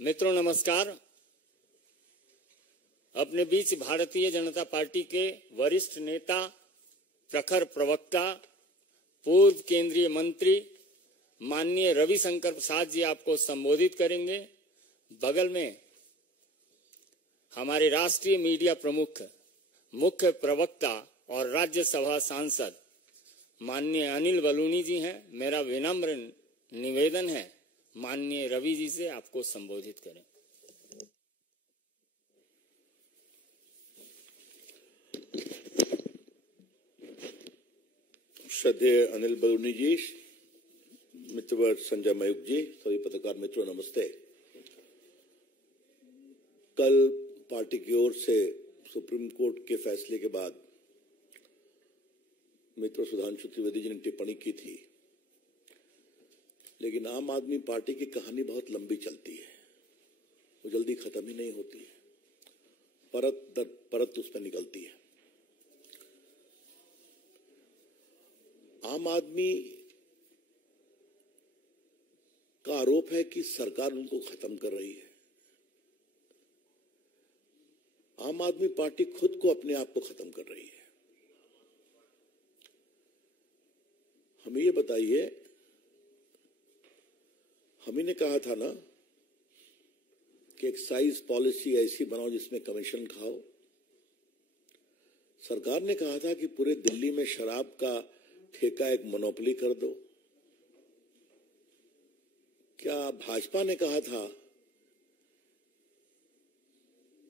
मित्रों नमस्कार। अपने बीच भारतीय जनता पार्टी के वरिष्ठ नेता, प्रखर प्रवक्ता, पूर्व केंद्रीय मंत्री माननीय रविशंकर प्रसाद जी आपको संबोधित करेंगे। बगल में हमारे राष्ट्रीय मीडिया प्रमुख, मुख्य प्रवक्ता और राज्यसभा सांसद माननीय अनिल बलूनी जी हैं। मेरा विनम्र निवेदन है माननीय रवि जी से आपको संबोधित करें। श्रद्धेय अनिल बलूनी जी, मित्रवर संजय मयूख जी, सभी पत्रकार मित्रों नमस्ते। कल पार्टी की ओर से सुप्रीम कोर्ट के फैसले के बाद मित्र सुधांशु त्रिवेदी जी ने टिप्पणी की थी, लेकिन आम आदमी पार्टी की कहानी बहुत लंबी चलती है, वो जल्दी खत्म ही नहीं होती है, परत दर परत उस पर निकलती है। आम आदमी का आरोप है कि सरकार उनको खत्म कर रही है। आम आदमी पार्टी खुद को, अपने आप को खत्म कर रही है। हमें ये बताइए, हम ही ने कहा था ना कि एक्साइज पॉलिसी ऐसी बनाओ जिसमें कमीशन खाओ। सरकार ने कहा था कि पूरे दिल्ली में शराब का ठेका एक मोनोपोली कर दो। क्या भाजपा ने कहा था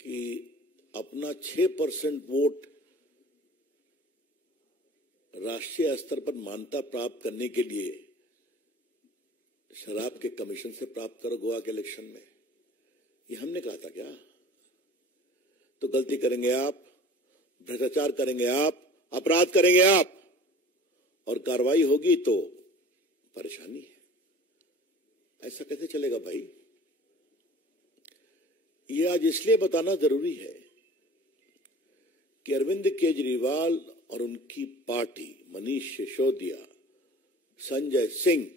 कि अपना 6% वोट राष्ट्रीय स्तर पर मान्यता प्राप्त करने के लिए शराब के कमीशन से प्राप्त करो गोवा के इलेक्शन में? ये हमने कहा था क्या? तो गलती करेंगे आप, भ्रष्टाचार करेंगे आप, अपराध करेंगे आप, और कार्रवाई होगी तो परेशानी है। ऐसा कैसे चलेगा भाई? ये आज इसलिए बताना जरूरी है कि अरविंद केजरीवाल और उनकी पार्टी, मनीष सिसोदिया, संजय सिंह,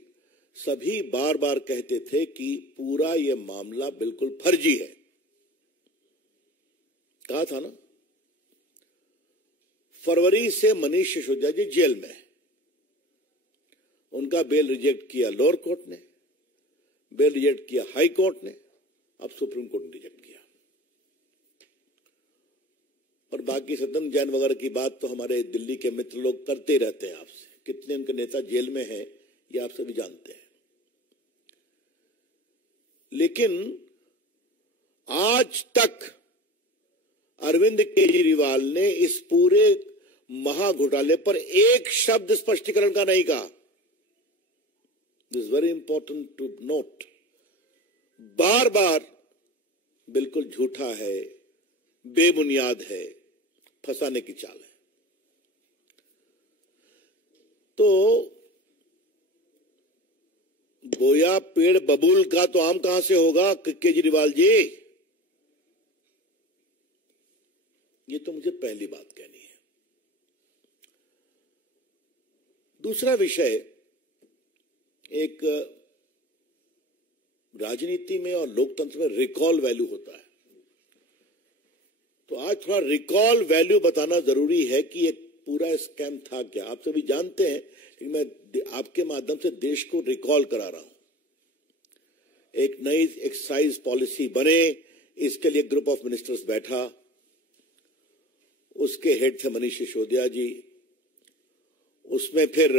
सभी बार बार कहते थे कि पूरा ये मामला बिल्कुल फर्जी है। कहा था ना। फरवरी से मनीष सिसोदिया जी जेल में, उनका बेल रिजेक्ट किया लोअर कोर्ट ने, बेल रिजेक्ट किया हाई कोर्ट ने, अब सुप्रीम कोर्ट ने रिजेक्ट किया। और बाकी सदन जैन वगैरह की बात तो हमारे दिल्ली के मित्र लोग करते रहते हैं आपसे। कितने उनके नेता जेल में हैं ये आप सभी जानते हैं। लेकिन आज तक अरविंद केजरीवाल ने इस पूरे महाघोटाले पर एक शब्द स्पष्टीकरण का नहीं कहा। This is very important to note. बार बार बिल्कुल झूठा है, बेबुनियाद है, फंसाने की चाल है। तो बोया पेड़ बबूल का तो आम कहां से होगा केजरीवाल जी? ये तो मुझे पहली बात कहनी है। दूसरा विषय, एक राजनीति में और लोकतंत्र में रिकॉल वैल्यू होता है। तो आज थोड़ा रिकॉल वैल्यू बताना जरूरी है कि एक पूरा स्कैम था क्या। आप सभी जानते हैं, लेकिन मैं आपके माध्यम से देश को रिकॉल करा रहा हूं। एक नई एक्साइज पॉलिसी बने, इसके लिए ग्रुप ऑफ मिनिस्टर्स बैठा, उसके हेड थे मनीष सिसोदिया जी। उसमें फिर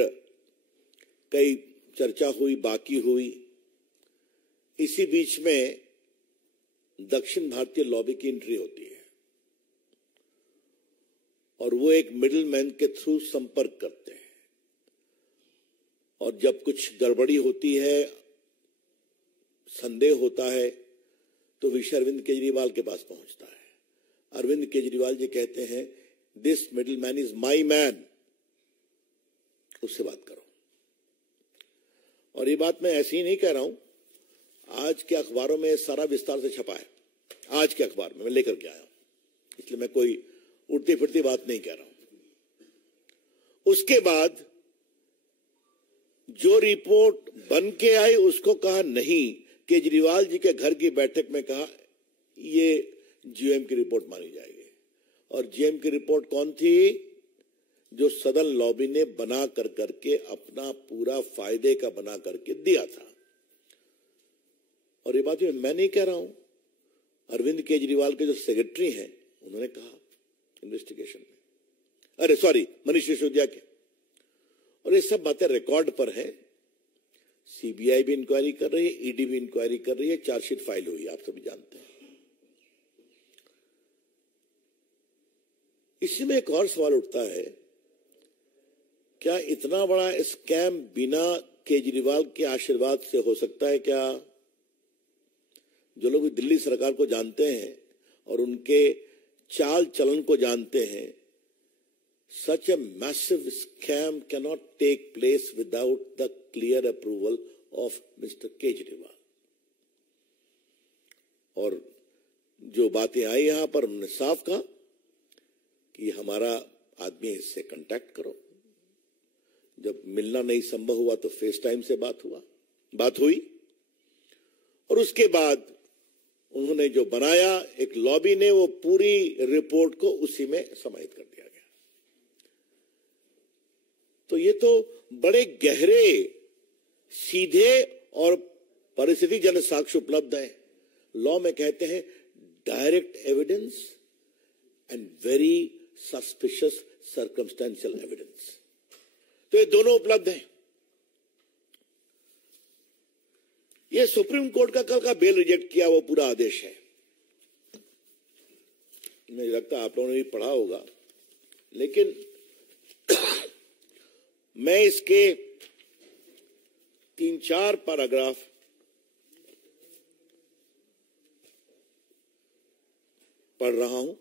कई चर्चा हुई, बाकी हुई। इसी बीच में दक्षिण भारतीय लॉबी की एंट्री होती है और वो एक मिडिल मैन के थ्रू संपर्क करते हैं, और जब कुछ गड़बड़ी होती है, संदेह होता है, तो विषय अरविंद केजरीवाल के पास पहुंचता है। अरविंद केजरीवाल जी कहते हैं, this middle man is my man, उससे बात करो। और ये बात मैं ऐसे ही नहीं कह रहा हूं, आज के अखबारों में सारा विस्तार से छपा है। आज के अखबार में मैं लेकर के आया हूं, इसलिए मैं कोई उड़ती फिरती बात नहीं कह रहा हूं। उसके बाद जो रिपोर्ट बन के आई उसको कहा नहीं, केजरीवाल जी के घर की बैठक में कहा ये जीएम की रिपोर्ट मानी जाएगी। और जीएम की रिपोर्ट कौन थी? जो सदन लॉबी ने बना कर करके अपना पूरा फायदे का बना करके दिया था। और ये बात मैं नहीं कह रहा हूं, अरविंद केजरीवाल के जो सेक्रेटरी हैं उन्होंने कहा इन्वेस्टिगेशन में, अरे सॉरी मनीष सिसोदिया के। और ये सब बातें रिकॉर्ड पर है। सीबीआई भी इंक्वायरी कर रही है, ईडी भी इंक्वायरी कर रही है, चार्जशीट फाइल हुई, आप सभी जानते हैं। इसी में एक और सवाल उठता है, क्या इतना बड़ा स्कैम बिना केजरीवाल के आशीर्वाद से हो सकता है क्या? जो लोग दिल्ली सरकार को जानते हैं और उनके चाल चलन को जानते हैं, such a massive scam cannot take place without the clear approval of Mr. Kejriwal. और जो बातें आई यहां पर उन्होंने साफ कहा कि हमारा आदमी इससे कांटेक्ट करो। जब मिलना नहीं संभव हुआ तो फेस टाइम से बात हुई और उसके बाद उन्होंने जो बनाया एक लॉबी ने, वो पूरी रिपोर्ट को उसी में समाहित कर दिया गया। तो ये तो बड़े गहरे, सीधे और परिस्थिति जन साक्ष्य उपलब्ध है। लॉ में कहते हैं direct evidence and very suspicious circumstantial evidence. तो ये दोनों उपलब्ध हैं। ये सुप्रीम कोर्ट का कल का बेल रिजेक्ट किया वो पूरा आदेश है। मुझे लगता है आप लोगों ने भी पढ़ा होगा, लेकिन मैं इसके 3-4 पैराग्राफ पढ़ रहा हूं।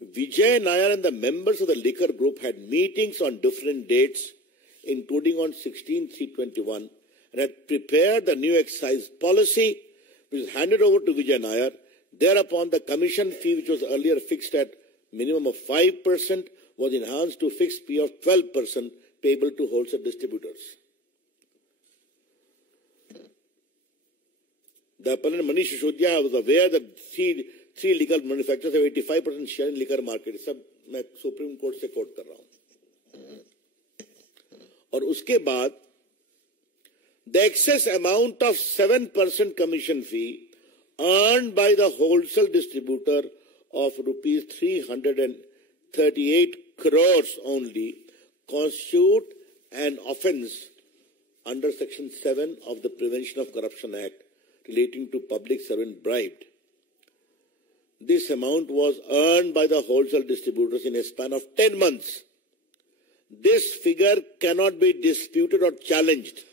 Vijay Nair and the members of the liquor group had meetings on different dates, including on 16/3/21, and had prepared the new excise policy, which was handed over to Vijay Nair. Thereupon, the commission fee, which was earlier fixed at minimum of 5%, was enhanced to a fixed fee of 12% payable to wholesale distributors. The appellant Manish Sisodia was aware that three legal manufacturers have 85% share in liquor market. सब मैं supreme court से coat कर रहा हूं। और उसके बाद the excess amount of 7% commission fee earned by the wholesale distributor of rupees 338 crores only constitute an offence under section 7 of the Prevention of Corruption Act relating to public servant bribed. This amount was earned by the wholesale distributors in a span of 10 months. This figure cannot be disputed or challenged.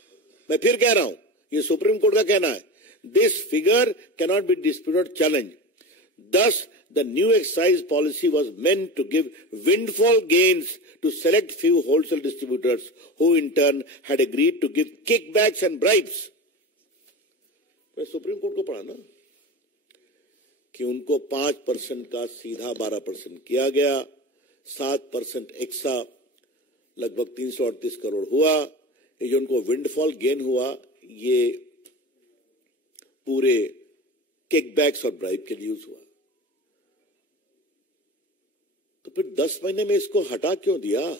मैं फिर कह रहा हूं, ये supreme court का कहना है। This figure cannot be disputed or challenged. Thus, the new excise policy was meant to give windfall gains to select few wholesale distributors who in turn had agreed to give kickbacks and bribes. मैं supreme court को पढ़ा ना कि उनको 5% का सीधा 12% किया गया, 7% एक्सा लगभग 338 करोड़ हुआ। ये जो उनको विंडफॉल गेन हुआ, ये पूरे किकबैक्स और ब्राइब के लिए यूज हुआ। तो फिर 10 महीने में इसको हटा क्यों दिया?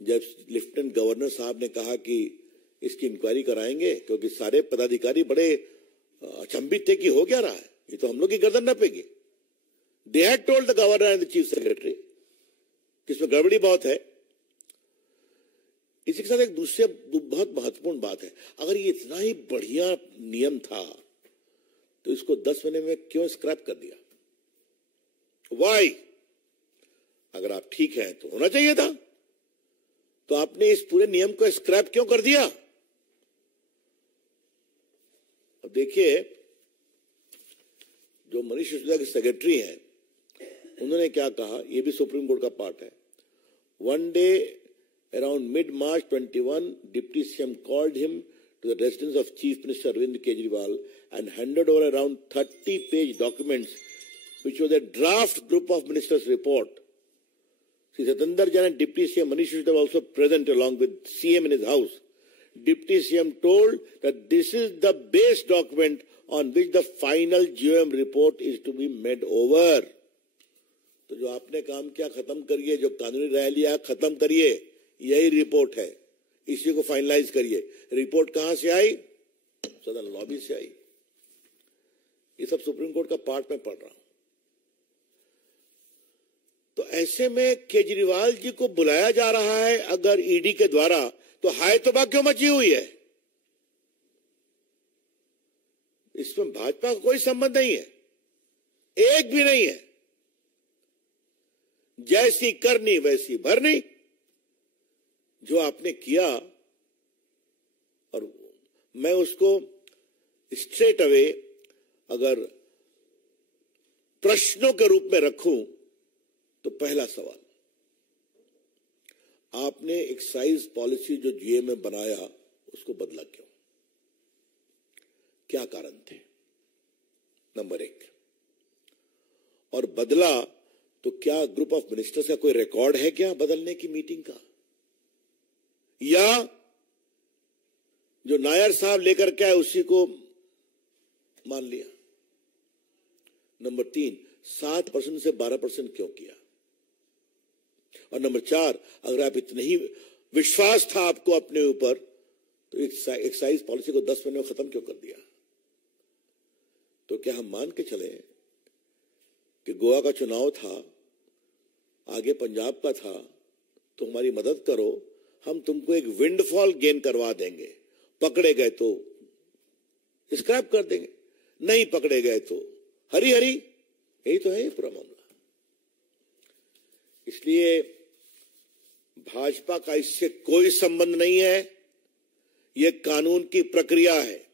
जब लेफ्टिनेंट गवर्नर साहब ने कहा कि इसकी इंक्वायरी कराएंगे, क्योंकि सारे पदाधिकारी बड़े अचंभित थे कि हो क्या रहा है, ये तो हम लोग की गर्दन न Peggy. They had told the governor and the chief secretary कि इसमें गड़बड़ी बहुत है। इसी के साथ एक दूसरी बहुत महत्वपूर्ण बात है, अगर ये इतना ही बढ़िया नियम था तो इसको 10 महीने में क्यों स्क्रैप कर दिया? वाई? अगर आप ठीक हैं तो होना चाहिए था, तो आपने इस पूरे नियम को स्क्रैप क्यों कर दिया? अब देखिए, जो मनीष सिसोदिया के सेक्रेटरी हैं, उन्होंने क्या कहा, यह भी सुप्रीम कोर्ट का पार्ट है। One day around mid-March 21, Deputy CM called him to the residence of Chief Minister Arvind Kejriwal and handed over around 30-page documents, which was a draft group of ministers' report. Sri Satendra Jain and Deputy CM Manish Sisodia were also present along with CM in his house. Deputy CM told that this is the base document on which the final GOM report is to be made over. तो जो आपने काम किया खत्म करिए, जो कानूनी राय लिया खत्म करिए, यही रिपोर्ट है, इसी को फाइनलाइज करिए। रिपोर्ट कहां से आई? सदन लॉबी से आई। ये सब सुप्रीम कोर्ट का पार्ट में पढ़ रहा हूं। तो ऐसे में केजरीवाल जी को बुलाया जा रहा है अगर ईडी के द्वारा, तो हाय तौबा क्यों मची हुई है? इसमें भाजपा का कोई संबंध नहीं है, एक भी नहीं है। जैसी करनी वैसी भरनी, जो आपने किया, और मैं उसको स्ट्रेट अवे अगर प्रश्नों के रूप में रखूं तो पहला सवाल, आपने एक्साइज पॉलिसी जो जीए में बनाया उसको बदला क्यों? क्या कारण थे? नंबर एक। और बदला तो क्या ग्रुप ऑफ मिनिस्टर्स का कोई रिकॉर्ड है क्या बदलने की मीटिंग का? या जो नायर साहब लेकर के आए उसी को मान लिया? नंबर तीन, 7% से 12% क्यों किया? और नंबर चार, अगर आप इतने ही विश्वास था आपको अपने ऊपर, तो एक्साइज पॉलिसी को 10 महीने में खत्म क्यों कर दिया? तो क्या हम मान के चले कि गोवा का चुनाव था, आगे पंजाब का था, तो हमारी मदद करो, हम तुमको एक विंडफॉल गेन करवा देंगे, पकड़े गए तो स्क्रैप कर देंगे, नहीं पकड़े गए तो हरी हरी। यही तो है ये पूरा मामला। इसलिए भाजपा का इससे कोई संबंध नहीं है, यह कानून की प्रक्रिया है।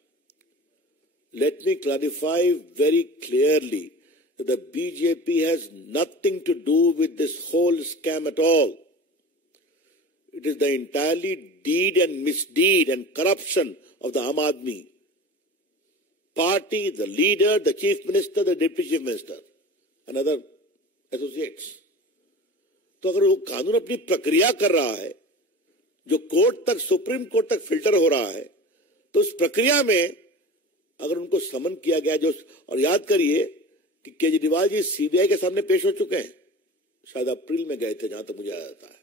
Let me clarify very clearly that the BJP has nothing to do with this whole scam at all. It is the entirely deed and misdeed and corruption of the Aam Aadmi party, the leader, the chief minister, the deputy chief minister and other associates. तो अगर वो कानून अपनी प्रक्रिया कर रहा है, जो कोर्ट तक, सुप्रीम कोर्ट तक फिल्टर हो रहा है, तो उस प्रक्रिया में अगर उनको समन किया गया, जो, और याद करिए कि केजरीवाल जी सीबीआई के सामने पेश हो चुके हैं, शायद अप्रैल में गए थे जहां तक मुझे याद आता है।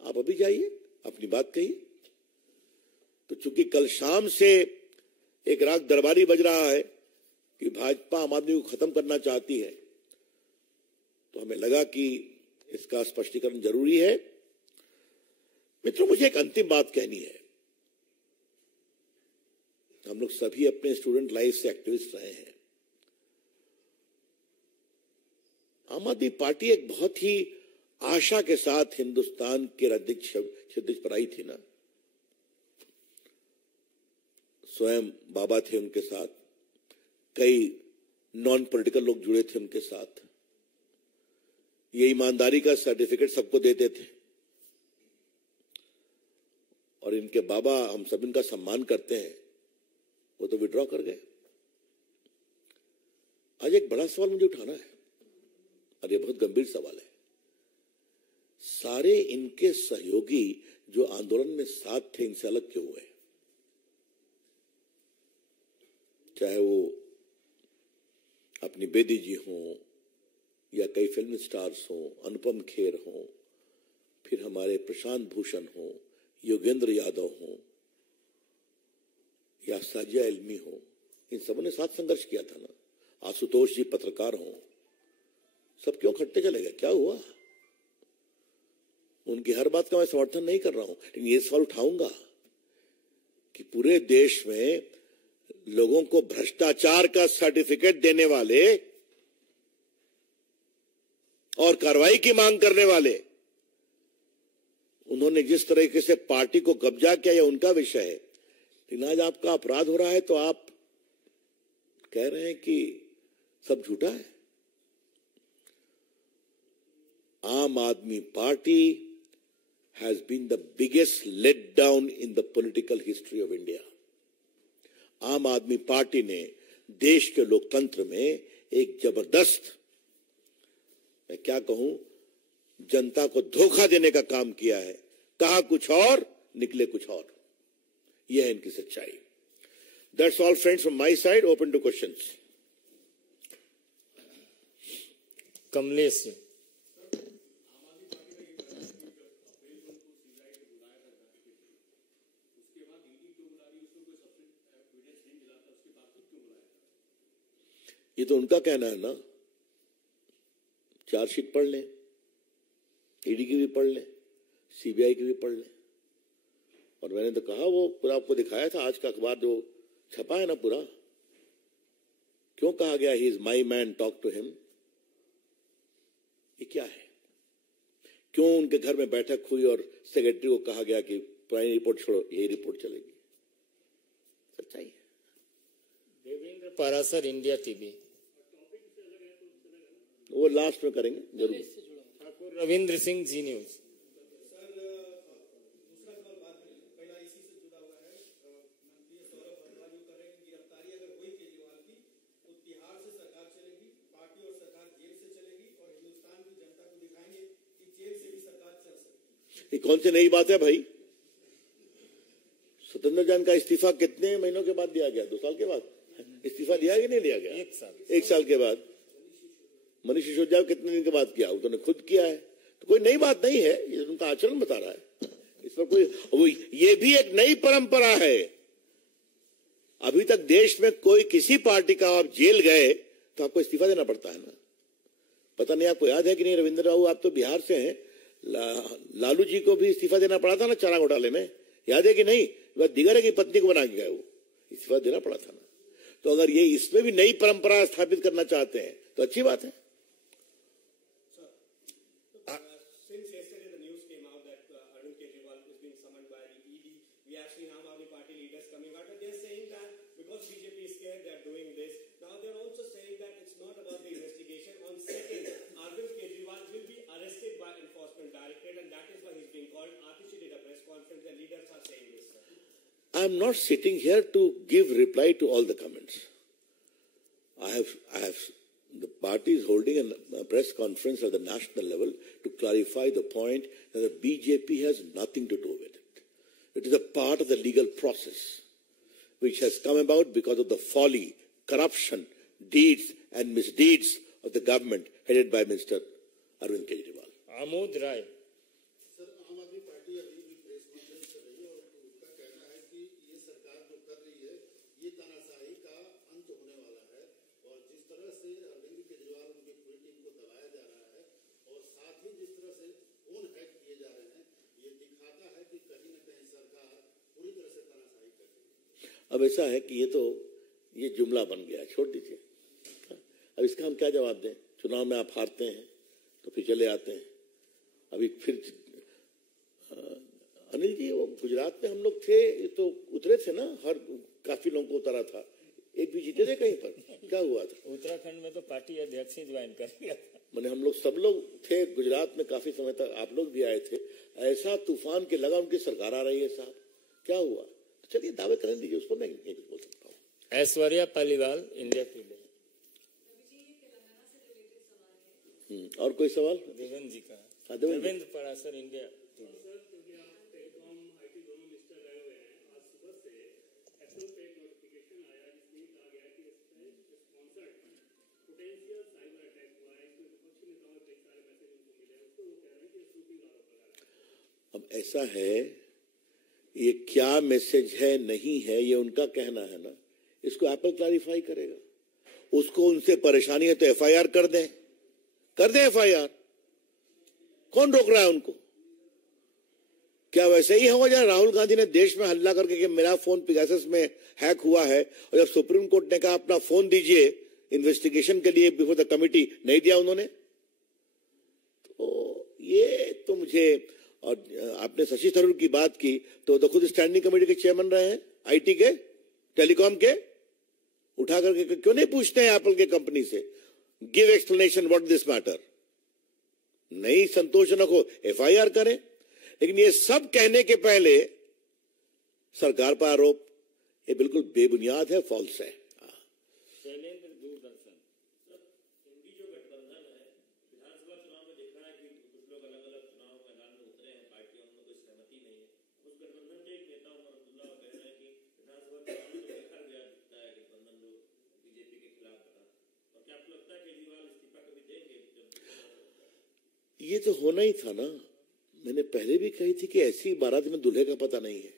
आप अभी जाइए, अपनी बात कहिए। तो चूंकि कल शाम से एक राग दरबारी बज रहा है कि भाजपा आम आदमी को खत्म करना चाहती है, तो हमें लगा कि इसका स्पष्टीकरण जरूरी है। मित्रों, मुझे एक अंतिम बात कहनी है। हम लोग सभी अपने स्टूडेंट लाइफ से एक्टिविस्ट रहे हैं। आम आदमी पार्टी एक बहुत ही आशा के साथ हिंदुस्तान के राज्याध्यक्ष पर आई थी ना। स्वयं बाबा थे उनके साथ, कई नॉन पॉलिटिकल लोग जुड़े थे उनके साथ। ये ईमानदारी का सर्टिफिकेट सबको देते थे, और इनके बाबा, हम सब इनका सम्मान करते हैं, वो तो विड्रॉ कर गए। आज एक बड़ा सवाल मुझे उठाना है, और ये बहुत गंभीर सवाल है। सारे इनके सहयोगी जो आंदोलन में साथ थे, इनसे अलग क्यों हुए? चाहे वो अपनी बेदी जी हों, या कई फिल्म स्टार्स हों, अनुपम खेर हों, फिर हमारे प्रशांत भूषण हों, योगेंद्र यादव हों, या साजिया इल्मी हों, इन सबों ने साथ संघर्ष किया था ना। आशुतोष जी पत्रकार हों, सब क्यों खट्टे चले गए? क्या हुआ? उनकी हर बात का मैं समर्थन नहीं कर रहा हूं, लेकिन ये सवाल उठाऊंगा कि पूरे देश में लोगों को भ्रष्टाचार का सर्टिफिकेट देने वाले और कार्रवाई की मांग करने वाले, उन्होंने जिस तरीके से पार्टी को कब्जा किया, यह उनका विषय है। लेकिन आज आपका अपराध हो रहा है तो आप कह रहे हैं कि सब झूठा है। Aam Aadmi Party has been the biggest letdown in the political history of India. आम आदमी पार्टी ने देश के लोकतंत्र में एक जबरदस्त, मैं क्या कहूं, जनता को धोखा देने का काम किया है। कहा कुछ और, निकले कुछ और। यह है इनकी सच्चाई। That's all friends from my side, open to questions. Kamlesh ji. ये तो उनका कहना है ना, चार्जशीट पढ़ लें, ईडी की भी पढ़ लें, सीबीआई की भी पढ़ लें। और मैंने तो कहा, वो पूरा आपको दिखाया था आज का अखबार जो छपा है ना पूरा, क्यों कहा गया he is my man, talk to him. ये क्या है? क्यों उनके घर में बैठक हुई और सेक्रेटरी को कहा गया कि पुरानी रिपोर्ट छोड़ो, यही रिपोर्ट चलेगी? सच्चाई है। Devendra Parashar, India TV. वो लास्ट में करेंगे जरूर। ठाकुर रविंद्र सिंह, जी न्यूज। ये कौन सी नई बात है भाई? सत्येंद्र जैन का इस्तीफा कितने महीनों के बाद दिया गया? 2 साल के बाद इस्तीफा दिया कि नहीं दिया गया? 1 साल के बाद। मनीष सिसोदिया कितने दिन के बाद किया? उन्होंने खुद किया है, तो कोई नई बात नहीं है, ये उनका आचरण बता रहा है। इस पर कोई ये भी एक नई परंपरा है। अभी तक देश में कोई किसी पार्टी का आप जेल गए तो आपको इस्तीफा देना पड़ता है ना। पता नहीं आपको याद है कि नहीं, रविंद्र राव आप तो बिहार से हैं, लालू जी को भी इस्तीफा देना पड़ा था ना चारा घोटाले में, याद है कि नहीं? दिगर की पत्नी को बना के गए, वो इस्तीफा देना पड़ा था ना। तो अगर ये इसमें भी नई परंपरा स्थापित करना चाहते हैं तो अच्छी बात है। I am not sitting here to give reply to all the comments. The party is holding a press conference at the national level to clarify the point that the BJP has nothing to do with it. It is a part of the legal process which has come about because of the folly, corruption, deeds and misdeeds of the government headed by Mr. Arvind Kejriwal. Amod राय। अब ऐसा है कि ये जुमला बन गया, छोड़ दीजिए। अब इसका हम क्या जवाब दें? चुनाव में आप हारते हैं तो फिर चले आते हैं। अभी फिर अनिल जी, वो गुजरात में हम लोग थे तो उतरे थे ना, काफी लोगों को उतारा था, एक भी जीते थे कहीं पर? क्या हुआ था? उत्तराखंड में तो पार्टी अध्यक्ष ही ज्वाइन कर लिया था। मैंने हम लोग सब लोग थे गुजरात में काफी समय तक, आप लोग भी आए थे। ऐसा तूफान के लगा उनकी सरकार आ रही है साहब, क्या हुआ? तो चलिए दावे करने दीजिए, उसको मैं नहीं बोल सकता हूँ। Aishwarya Paliwal, India today. और कोई सवाल? देवेंद्र जी का। Devendra Parashar, India Today. अब ऐसा है, ये क्या मैसेज है नहीं है ये उनका कहना है ना, इसको एप्पल क्लैरिफाई करेगा। उसको उनसे परेशानी है तो एफआईआर कर दें एफआईआर, कौन रोक रहा है उनको? क्या वैसे ही हो जाए? राहुल गांधी ने देश में हल्ला करके कि मेरा फोन पेगासस में हैक हुआ है, और जब सुप्रीम कोर्ट ने कहा अपना फोन दीजिए इन्वेस्टिगेशन के लिए बिफोर द कमिटी, नहीं दिया उन्होंने। तो ये तो मुझे, और आपने शशि थरूर की बात की तो खुद स्टैंडिंग कमेटी के चेयरमैन रहे हैं, आईटी के, टेलीकॉम के, उठा करके क्यों नहीं पूछते हैं एप्पल के कंपनी से, give explanation what this matter? नहीं संतोषजनक हो एफआईआर करें। लेकिन ये सब कहने के पहले सरकार पर आरोप, ये बिल्कुल बेबुनियाद है, फॉल्स है। तो होना ही था ना। मैंने पहले भी कही थी कि ऐसी बारात में दूल्हे का पता नहीं है,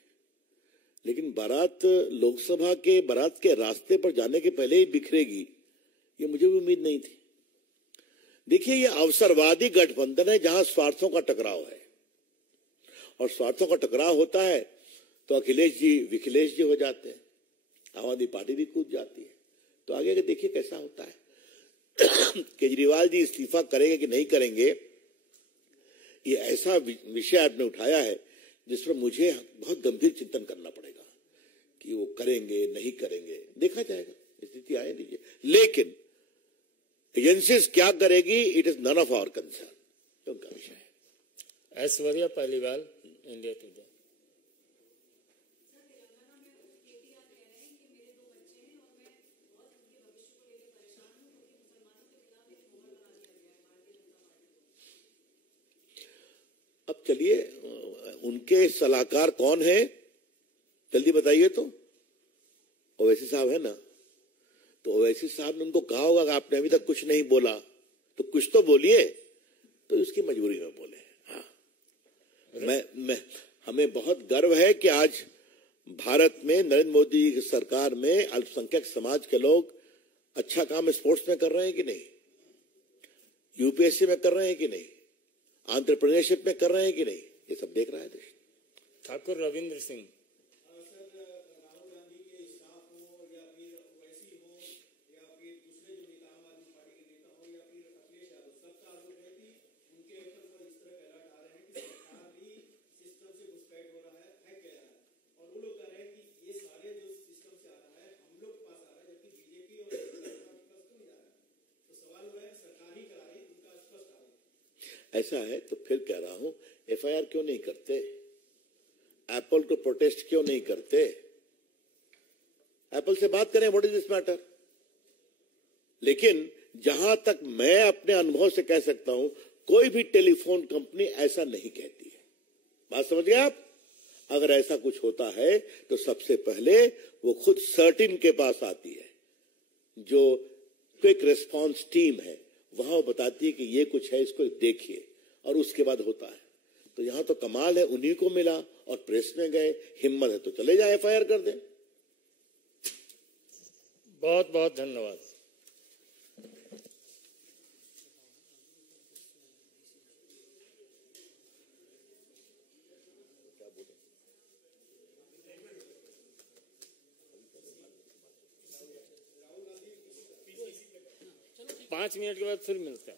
लेकिन बारात लोकसभा के बारात के रास्ते पर जाने के पहले ही बिखरेगी, ये मुझे भी उम्मीद नहीं थी। देखिए, ये अवसरवादी गठबंधन है जहां स्वार्थों का टकराव है, और स्वार्थों का टकराव होता है तो अखिलेश जी विखिलेश जी हो जाते हैं, आम आदमी पार्टी भी कूद जाती है। तो आगे देखिए कैसा होता है। केजरीवाल जी इस्तीफा करेंगे कि नहीं करेंगे, ये ऐसा विषय आपने उठाया है जिस पर मुझे बहुत गंभीर चिंतन करना पड़ेगा कि वो करेंगे नहीं करेंगे, देखा जाएगा, स्थिति आए दीजिए। लेकिन एजेंसीज क्या करेगी, it is none of our concern, उनका विषय है। Aishwarya Paliwal, India Today. अब चलिए, उनके सलाहकार कौन है जल्दी बताइए। तो ओवैसी साहब है ना, तो ओवैसी साहब ने उनको कहा होगा कि आपने अभी तक कुछ नहीं बोला, तो कुछ तो बोलिए, तो उसकी मजबूरी में बोले। हाँ, हमें बहुत गर्व है कि आज भारत में नरेंद्र मोदी की सरकार में अल्पसंख्यक समाज के लोग अच्छा काम स्पोर्ट्स में कर रहे हैं कि नहीं, यूपीएससी में कर रहे हैं कि नहीं, एंटरप्रेन्योरशिप में कर रहे हैं कि नहीं, ये सब देख रहा है देश। ठाकुर रविंद्र सिंह। ऐसा है तो फिर कह रहा हूं, एफआईआर क्यों नहीं करते, एप्पल को प्रोटेस्ट क्यों नहीं करते, एप्पल से बात करें, व्हाट इज दिस मैटर। लेकिन जहां तक मैं अपने अनुभव से कह सकता हूं, कोई भी टेलीफोन कंपनी ऐसा नहीं कहती है। बात समझ गए आप। अगर ऐसा कुछ होता है तो सबसे पहले वो खुद सर्टिन के पास आती है, जो क्विक रिस्पांस टीम है, वहां वो बताती है कि ये कुछ है, इसको देखिए, और उसके बाद होता है। तो यहां तो कमाल है, उन्हीं को मिला और प्रेस में गए, हिम्मत है तो चले जाए एफआईआर कर दें। बहुत बहुत धन्यवाद। पांच मिनट के बाद फिर मिलते हैं।